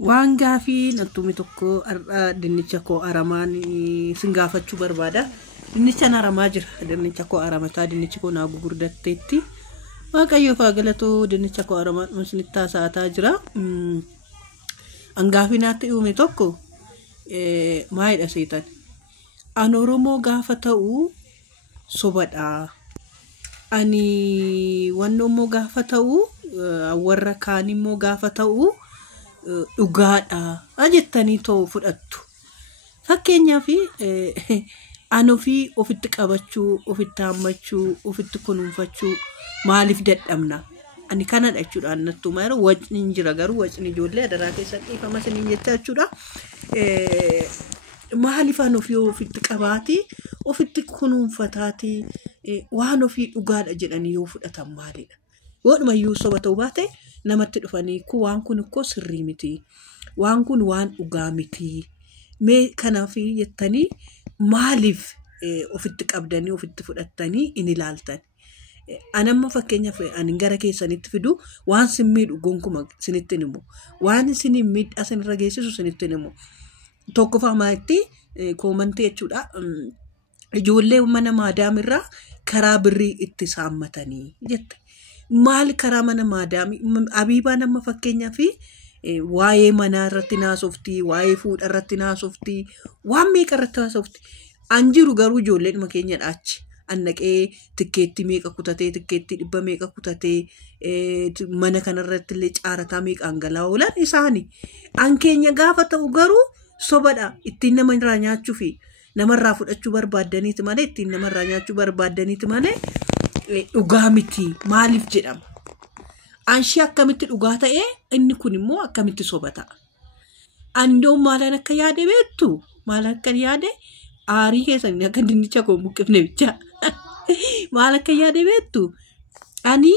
Waan gaafii nattumi tokko dinnicha koo aramaan singaafachuu barbaada. Dinnicha aramaa jira. Dinnicha koo aramataa dinnicha koo naa gugurdatteetti. Waaqayyo faagalatu dinnicha koo aramaan musnittaa saataa jira. Angaafii naatti uume tokko maayidha seetan. An Oromoo gaafa ta'u sobadha. Ani wannoommoo gaafa ta'u warra kaanimmoo gaafa ta'u dhugaadha ajettanii too fudhattu. Fakkeenyaaf an ofitti qabachuu, ofitti hammachuu, ofitti kunuunfachuu maaliif dadhabna? Ani kana dhachuudhaan nattu maara wajni jira garuu wajni ijoollee adaraa keessatti ifama siniin jechaa jechuudha. Maaliif an ofitti qabaati, ofitti kunuunfataati, waan ofii dhugaadha jedhanii yoo fudhatan maalidha? Walumayyuu soba ta'uu baate namatti dhufanii waan kun ikkoo sirrii miti, waan kun waan dhugaa miti, mee kanaaf jettanii maaliif ofitti qabdanii ofitti fudhattanii in ilaaltan? Anamma fakkeenyaaf ani gara keessanitti fidu waan simmiidhu gonkuma sinitti himu, waan isin miidhaa sinirra geessisu sinitti himu. Tokkoffaa maalitti koomantii jechuudha. Ijoollee mana maadaamirraa karaa birrii itti saammatanii jette. Maal karaa mana maadaami Abiibaa nama fakkeenyaaf waa'ee manaa irratti naasofti, waa'ee fuudha irratti naasofti, waan meeqa irratti naasofti. Anjiru garuu ijoolleen keenyadha achi. Annaqee tikkeetti meeqa kutatee, tikkeetti 100 meeqa kutatee, mana kanarratti illee caarataa meeqa hangalaa oolan isaani. An keenya gaafa ta'u garuu sobadha. Ittiin nama irraa nyaachuu fi namarraa fudhachuu barbaaddaniiti malee, ittiin namarraa nyaachuu barbaaddaniiti malee dhugaa miti. Maaliif jedhama? Anshi akkamitti dhugaa ta'ee inni kun immoo akkamitti soba ta'a? Andoo maalan akka yaade beektu? Maalan akka yaade aarii keessanii akka dinnicha koo buqqifne bicha. Maal akka yaade beektu? Ani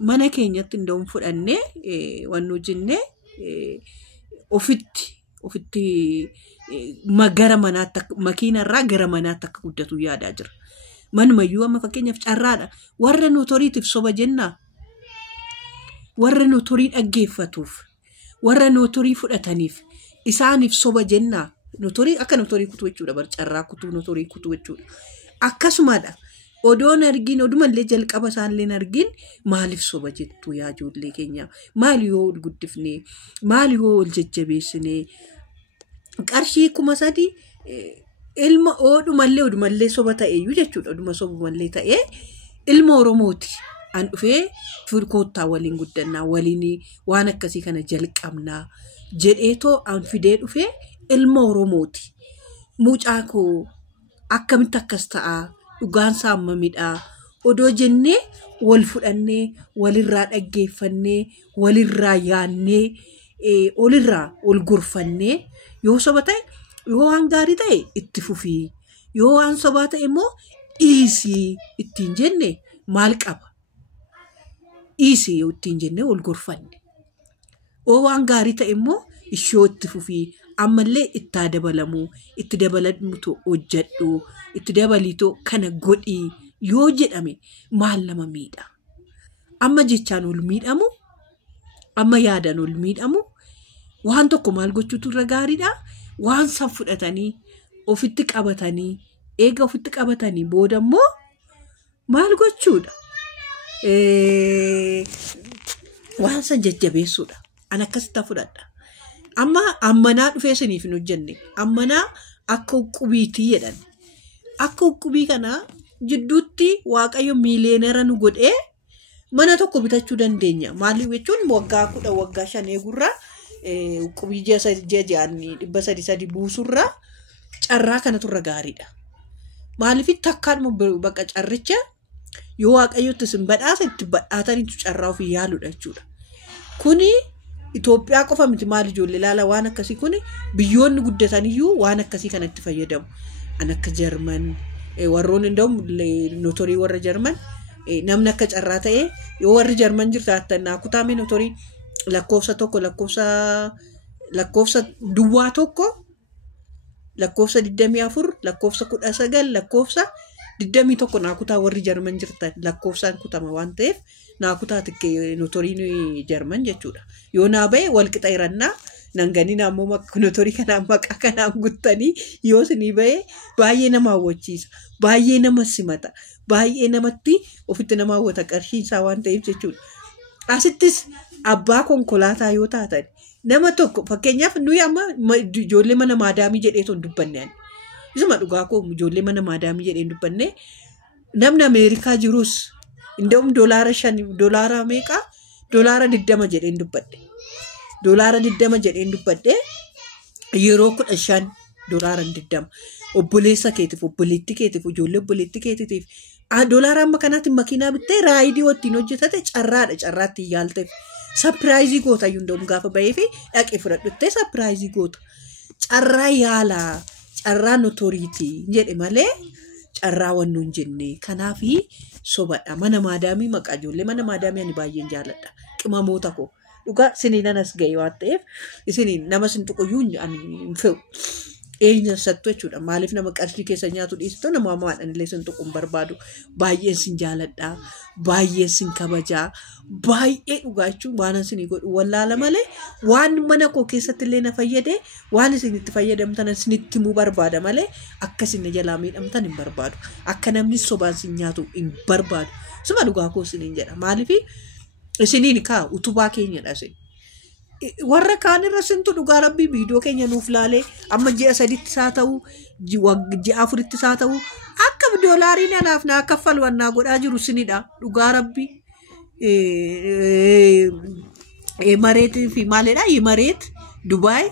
mana keenyatti indoon fudhannee wannu jennee ofitti gara manaatti makiinarraa gara manaatti akka guddatu yaadaa jira. Manumayyuu amma fakkeenyaaf carraadha. Warra nootoriitiif soba jennaa. Warra nootorii dhaggeeffatuuf, warra nootorii fudhataniif isaaniif soba jennaa. Nootorii akka nootorii kutuu jechuudha. Bar carraa kutuu nootorii kutuu jechuudha. Akkasumadha. Odoon argin odumallee jalqaba isaallee argin maaliif soba jettu yaa ijoollee keenya? Maali yoo ol guddifne? Maali yoo ol jajjabeessine? Qarshii 3,000 ilma odumallee soba ta'eeyyuu jechuudha. Oduma sobumallee ta'ee ilma Oromooti. An dhufee firkoottaa waliin guddannaa, waliin waan akkasii kana jalqabnaa jedheetoo an fidee dhufee ilma Oromooti. Mucaa koo akkamitti akkas ta'a? Dhugaan saammamidha. Odoo jennee wal fudhannee, walirraa dhaggeeffannee, walirraa yaannee, olirraa ol gorfannee yoo soba ta'e, yoo waan gaarii ta'e itti fufii, yoo waan sobaa ta'e immoo dhiisii ittiin jenne maal qaba? Dhiisii yoo ittiin jenne ol gorfanne. Yoo waan gaarii ta'e immoo ishoo itti fufii, ammallee itti dabalamu, itti dabalamutu hojjedhu, itti dabaliitoo kana godhii yoo jedhame maal nama miidha? Amma jechaan ol miidhamu, amma yaadaan ol miidhamu. Waan tokko maal gochuutu irra gaariidha? Waan san fudhatanii ofitti qabatanii, eega ofitti qabatanii booda immoo maal gochuudha? Waan san jajjabeessuudha. An akkasitti fudhadha. Amma ammanaa dhufee siniif hin hojjenne. Ammanaa akka uqubiitii jedhan. Akka uqubii kana jidduutti Waaqayyo miiliyeenera nu godhee mana tokko bitachuu dandeenya. Maaliif jechuun waggaa 10 waggaa 5 eegurraa uqubii ji'a 300 buusurraa carraa kanatu irra gaariidha. Maaliif takkaadhuma bakka carricha yoo Waaqayyotti sin badhaasa itti badhaataniitu carraa ofii yaaluudha jechuudha. Kuni Itoophiyaa qofa miti maal ijoollee ilaala waan akkasii kuni biyyoonni guddataniyyuu waan akkasii kanatti fayyadamu. An akka Jarman warroon indom nootorii warra Jarman namni akka carraa ta'ee yoo warri Jarman jirtaatan naa kutaame nootorii lakkoofsa tokko lakkoofsa duwwaa tokko lakkoofsa 24 lakkoofsa 19 lakkoofsa 21 naa kutaa warri Jarman jirtan lakkoofsaan kutama waan ta'eef naa kutaa tikkee nootoriin Jarman jechuudha. Yoo naa ba'e wal qixa irannaa nangani naammoo notorii kanaan maqaa kanaan guttanii yoo isinii bahee baay'ee nama hawwachiisa. Baay'ee nama simata. Baay'ee namatti ofitti nama hawwata qarshiinsaa waan ta'eef jechuudha. Asittis abbaa konkolaataa yoo taatan nama tokko fakkeenyaaf nuyi amma ijoollee mana maadaamii jedhee ton dubbanne isuma dhugaa koo ijoollee mana maadaamii jedhee dubbanne namni Ameerikaa jirus inda'um doolaara meeqa doolaara 20 jedhee dubbadde. Doolaara 20 jedhee dubbadde yeroo 15 doolaara 20 obboleessa keetiif obboleetti keetiif ijoollee obboleetti keetiif doolaara amma kanaatti makiinaa bittee raayidii wajjin hojjetate carraatti yaalteef sapiraayizii goota yundom gaafa bahee fi dhaqee fudhadhuttee sapiraayizii goota carraa yaalaa carraa notoriitii jedhe malee carraa wannuun jenne kanaafi sobadha mana maadaamii maqaa ijoollee mana maadaamii ani baay'een jaaladha qimamoota koo dhugaa siniin anas ga'e waan ta'eef isiniin nama sin tuquyyuu ani hin fe'u. Eenyu sattu jechuudha maaliif nama qarshii keessa nyaatu dhiistu nama maadhaan illee sin tuquun barbaadu baay'een sin jaaladha baay'een sin kabajaa baay'ee dhugaa jechuun waan isinii godhu wallaala malee waan mana koo keessatti illee na fayyade waan isin itti fayyadamtan isinitti himuu barbaada malee akka isin jalaa miidhamtan hin barbaadu akka namni sobaan sin nyaatu hin barbaadu suma dhugaa koo isiniin jedha maaliif isiniin kaa utubaa keenyadha isin. Warra kaan irra sintu dhugaa rabbii viidiyoo keenya nuuf laalee amma ji'a 3 isaa ta'u ji'a 4 isaa ta'u akka doolaariin anaaf naa kaffalu wannaa godhaa jiru sinidha dhugaa rabbii mareet fi maalidha mareet Dubaay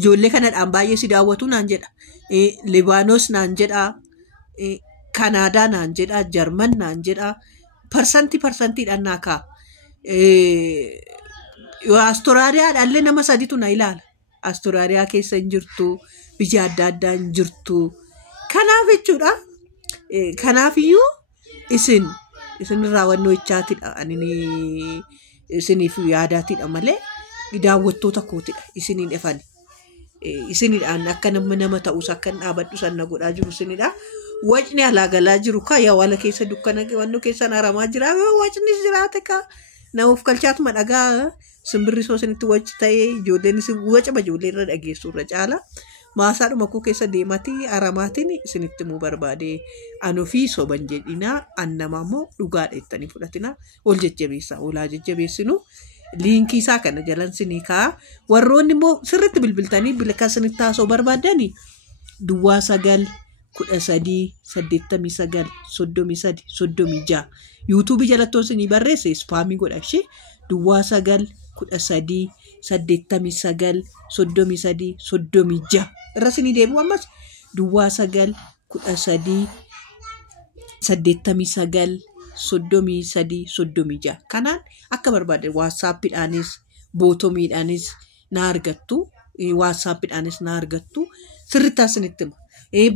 ijoollee kanadhaan baay'ee si daawwatu naan jedha Libaanos naan jedha Kanaadaa naan jedha Jarman naan jedha parsantiidhaan naa kaa Austraaliyaa dhalle nama sadiitu na ilaala. Austraaliyaa keessa hin jirtu, biyya adda addaa hin jirtu. Kanaaf jechuudha. Kanaafiyyuu isin raawwannoo ichaatidha. Ani isiniif yaadaatidha malee daawwattoota kootidha. Isiniin efani. Isinidhaan akka nama ta'us akka dhaabadhu sanna godhaa jiru isinidha. Wacni alaa galaa jiru kaa yaa wala keessa dukkana wannoo keessaan haramaa jira. Wacnis jiraate kaa namuuf kalchaatuma dhagaa. Simbirri soosinitti wachi ta'ee ijoolleen waca ijoollee irra dhageessu irra caala maasaadhuma koo keessa deematii aramaatiin isinitti himuu barbaade anuufii soban jedhinaa annamaa immoo dhugaadha jettanii fudhatinaa ol jajjabeessaa olaa jajjabeessinu liinkii isaa kana jalan sinii kaa warroonni immoo sirritti bilbiltanii bilaka isinitti haasoo barbaadanii Duwwaa 9 13 89 33 36 yuutuubii jalattoon sinii barreesse ispaamii godha ishee Duwwaa 9 13 89 33 36 irra sinii deebi'u ammas Duwwaa 9 13 89 33 36 kanaan akka barbaade WhatsAppidhaanis bootomiidhaanis na argattu WhatsAppidhaanis na argattu sirriitti isinitti hima.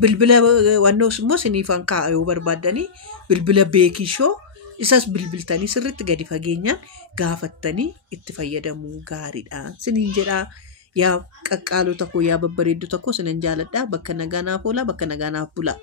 Bilbila wannoos immoo siniifan kaa'aa yoo barbaadanii bilbila beekishoo isas bilbiltanii sirriitti gadi fageenyaan gaafattanii itti fayyadamuu gaariidha. Siniin jedhaa yaa qaqqaalota koo yaa babbareeddota koo sinan jaaladha bakka nagaanaaf oola bakka nagaanaaf bula.